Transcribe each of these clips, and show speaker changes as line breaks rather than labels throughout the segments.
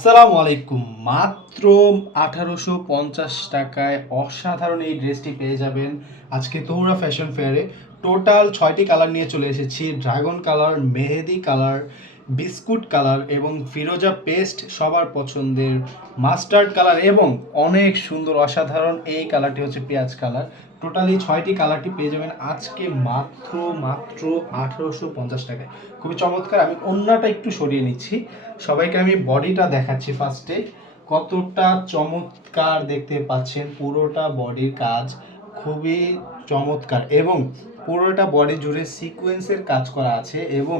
আসসালামু আলাইকুম। মাত্র আঠারোশো পঞ্চাশ টাকায় অসাধারণ এই ড্রেসটি পেয়ে যাবেন আজকে তৌরা ফ্যাশন ফেয়ারে। টোটাল ছয়টি কালার নিয়ে চলে এসেছি। ড্রাগন কালার, মেহেদি কালার, বিস্কুট কালার এবং ফিরোজা পেস্ট সবার পছন্দের মাস্টার্ড কালার এবং অনেক সুন্দর অসাধারণ এই কালারটি হচ্ছে পেঁয়াজ কালার। টোটালি ছয়টি কালারটি পেয়ে যাবেন আজকে মাত্র মাত্র আঠেরোশো পঞ্চাশ টাকায়। খুবই চমৎকার, আমি অন্যটা একটু সরিয়ে নিচ্ছি। সবাইকে আমি বডিটা দেখাচ্ছি ফার্স্টে কতটা চমৎকার দেখতে পাচ্ছেন পুরোটা বডির কাজ। খুবই চমৎকার এবং পুরোটা বডি জুড়ে সিকোয়েন্সের কাজ করা আছে এবং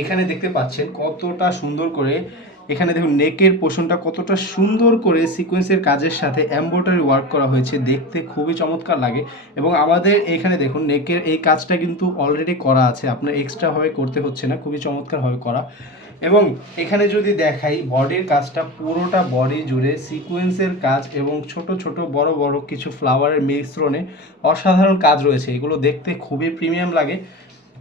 এখানে দেখতে পাচ্ছেন কতটা সুন্দর করে এখানে দেখুন নেকের পোষণটা কতটা সুন্দর করে সিকোয়েন্সের কাজের সাথে এমব্রয়ডারি ওয়ার্ক করা হয়েছে। দেখতে খুবই চমৎকার লাগে এবং আমাদের এখানে দেখুন নেকের এই কাজটা কিন্তু অলরেডি করা আছে। আপনার এক্সট্রাভাবে করতে হচ্ছে না, খুবই চমৎকারভাবে করা। এবং এখানে যদি দেখাই বডির কাজটা পুরোটা বডি জুড়ে সিকোয়েন্সের কাজ এবং ছোট ছোট, বড় বড় কিছু ফ্লাওয়ারের মিশ্রণে অসাধারণ কাজ রয়েছে। এগুলো দেখতে খুবই প্রিমিয়াম লাগে।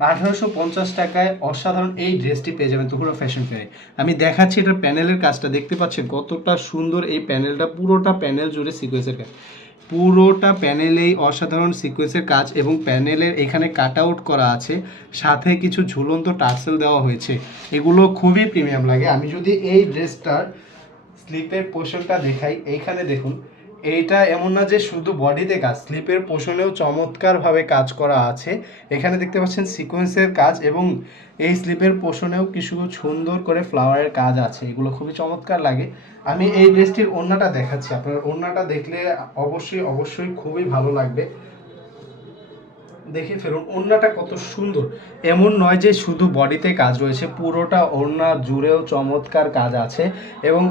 আঠারোশো পঞ্চাশ টাকায় অসাধারণ এই ড্রেসটি পেয়ে যাবেন তুহুরা ফ্যাশন ফেয়ারে আমি দেখাচ্ছি এটার প্যানেলের কাজটা, দেখতে পাচ্ছেন কতটা সুন্দর এই প্যানেলটা, পুরোটা প্যানেল জুড়ে সিকোয়েন্সের কাজ। পুরোটা প্যানেলেই অসাধারণ সিকোয়েন্সের কাজ এবং প্যানেলের এখানে কাট আউট করা আছে, সাথে কিছু ঝুলন্ত টার্সেল দেওয়া হয়েছে। এগুলো খুবই প্রিমিয়াম লাগে। আমি যদি এই ড্রেসটার স্লিপের পোর্শনটা দেখাই, এইখানে দেখুন এইটা এমন না যে শুধু বডিতে কাজ, স্লিপের পোষণেও চমৎকারভাবে কাজ করা আছে। এখানে দেখতে পাচ্ছেন সিকোয়েন্সের কাজ এবং এই স্লিপের পোষণেও কিছু সুন্দর করে ফ্লাওয়ারের কাজ আছে। এগুলো খুবই চমৎকার লাগে। আমি এই ড্রেসটির ওড়নাটা দেখাচ্ছি। আপনার ওড়নাটা দেখলে অবশ্যই অবশ্যই খুবই ভালো লাগবে। দেখে ফেলুন, ওড়নাটা কত সুন্দর। এমন নয় যে শুধু বডিতে কাজ রয়েছে, পুরোটা ওড়না জুড়েও চমৎকার কাজ আছে এবং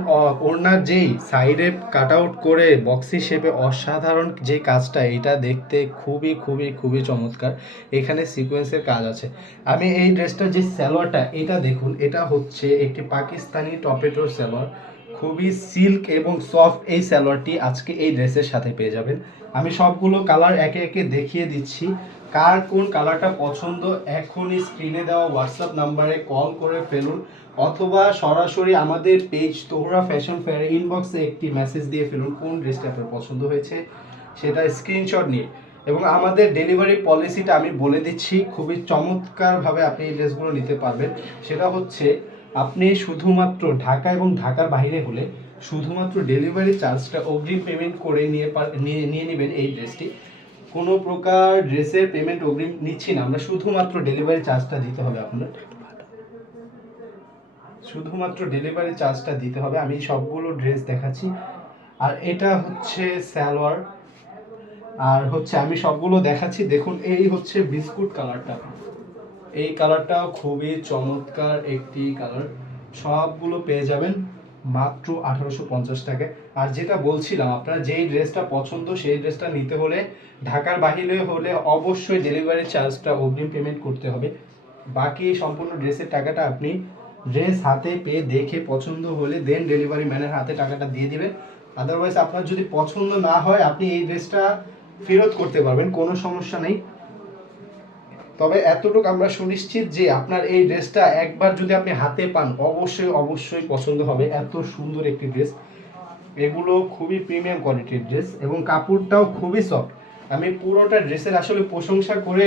ওড়নার যেই সাইডে কাট আউট করে বক্সি শেপে অসাধারণ যে কাজটা, এটা দেখতে খুবই খুবই খুবই চমৎকার। এখানে সিকোয়েন্সের কাজ আছে। আমি এই ড্রেসটার যে স্যালোয়ারটা এটা দেখুন, এটা হচ্ছে একটি পাকিস্তানি টপেটোর স্যালোয়ার খুবই সিল্ক এবং সফট এই স্যালোয়ারটি আজকে এই ড্রেসের সাথে পেয়ে যাবেন। আমি সবগুলো কালার একে একে দেখিয়ে দিচ্ছি। কার কোন কালারটা পছন্দ, এখনই স্ক্রিনে দেওয়া হোয়াটসঅ্যাপ নাম্বারে কল করে ফেলুন, অথবা সরাসরি আমাদের পেজ তোহরা ফ্যাশন ফেয়ার ইনবক্সে একটি মেসেজ দিয়ে ফেলুন, কোন ড্রেসটা আপনার পছন্দ হয়েছে, সেটা স্ক্রিনশট নিয়ে। এবং আমাদের ডেলিভারি পলিসিটা আমি বলে দিচ্ছি, খুবই চমৎকারভাবে আপনি এই ড্রেসগুলো নিতে পারবেন। সেটা হচ্ছে, আপনি শুধুমাত্র ঢাকা এবং ঢাকার বাইরে হলে শুধুমাত্র ডেলিভারি চার্জটা অগ্রিম পেমেন্ট করে নিয়ে নিয়ে নেবেন এই ড্রেসটি কোনো প্রকার ড্রেসের পেমেন্ট অগ্রিম নিচ্ছি না। আমরা শুধুমাত্র ডেলিভারি চার্জটা দিতে হবে আপনার শুধুমাত্র ডেলিভারি চার্জটা দিতে হবে। আমি সবগুলো ড্রেস দেখাচ্ছি। আর এটা হচ্ছে সালোয়ার। আর হচ্ছে আমি সবগুলো দেখাচ্ছি। দেখুন, এই হচ্ছে বিস্কুট কালারটা। এই কালারটাও খুবই চমৎকার একটি কালার। সবগুলো পেয়ে যাবেন। মাত্র আঠারোশো পঞ্চাশ টাকায় আর যেটা বলছিলাম, আপনারা যেই ড্রেসটা পছন্দ, সেই ড্রেসটা নিতে হলে, ঢাকার বাহিরে হলে অবশ্যই ডেলিভারি চার্জটা অগ্রিম পেমেন্ট করতে হবে। বাকি সম্পূর্ণ ড্রেসের টাকাটা আপনি ড্রেস হাতে পেয়ে দেখে পছন্দ হলে দেন ডেলিভারি ম্যানের হাতে টাকাটা দিয়ে দিবেন। আদারওয়াইজ আপনার যদি পছন্দ না হয়, আপনি এই ড্রেসটা ফেরত করতে পারবেন, কোনো সমস্যা নেই। তবে এতটুকু আমরা সুনিশ্চিত যে আপনার এই ড্রেসটা একবার যদি আপনি হাতে পান, অবশ্যই অবশ্যই পছন্দ হবে। এত সুন্দর একটি ড্রেস। এগুলো খুবই প্রিমিয়াম কোয়ালিটির ড্রেস এবং কাপড়টাও খুবই সফট আমি পুরোটা ড্রেসের আসলে প্রশংসা করে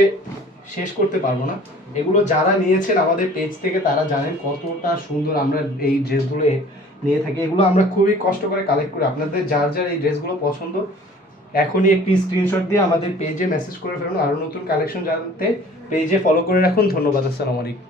শেষ করতে পারব না। এগুলো যারা নিয়েছেন আমাদের পেজ থেকে, তারা জানেন কতটা সুন্দর আমরা এই ড্রেসগুলো নিয়ে থাকি। এগুলো আমরা খুবই কষ্ট করে কালেক্ট করি। আপনাদের যার যার এই ড্রেসগুলো পছন্দ এখনই একটি স্ক্রিনশট দিয়ে আমাদের পেজে মেসেজ করে ফেলুন। আরও নতুন কালেকশন জানতে পেজে ফলো করে রাখুন। ধন্যবাদ, আসসালামু আলাইকুম।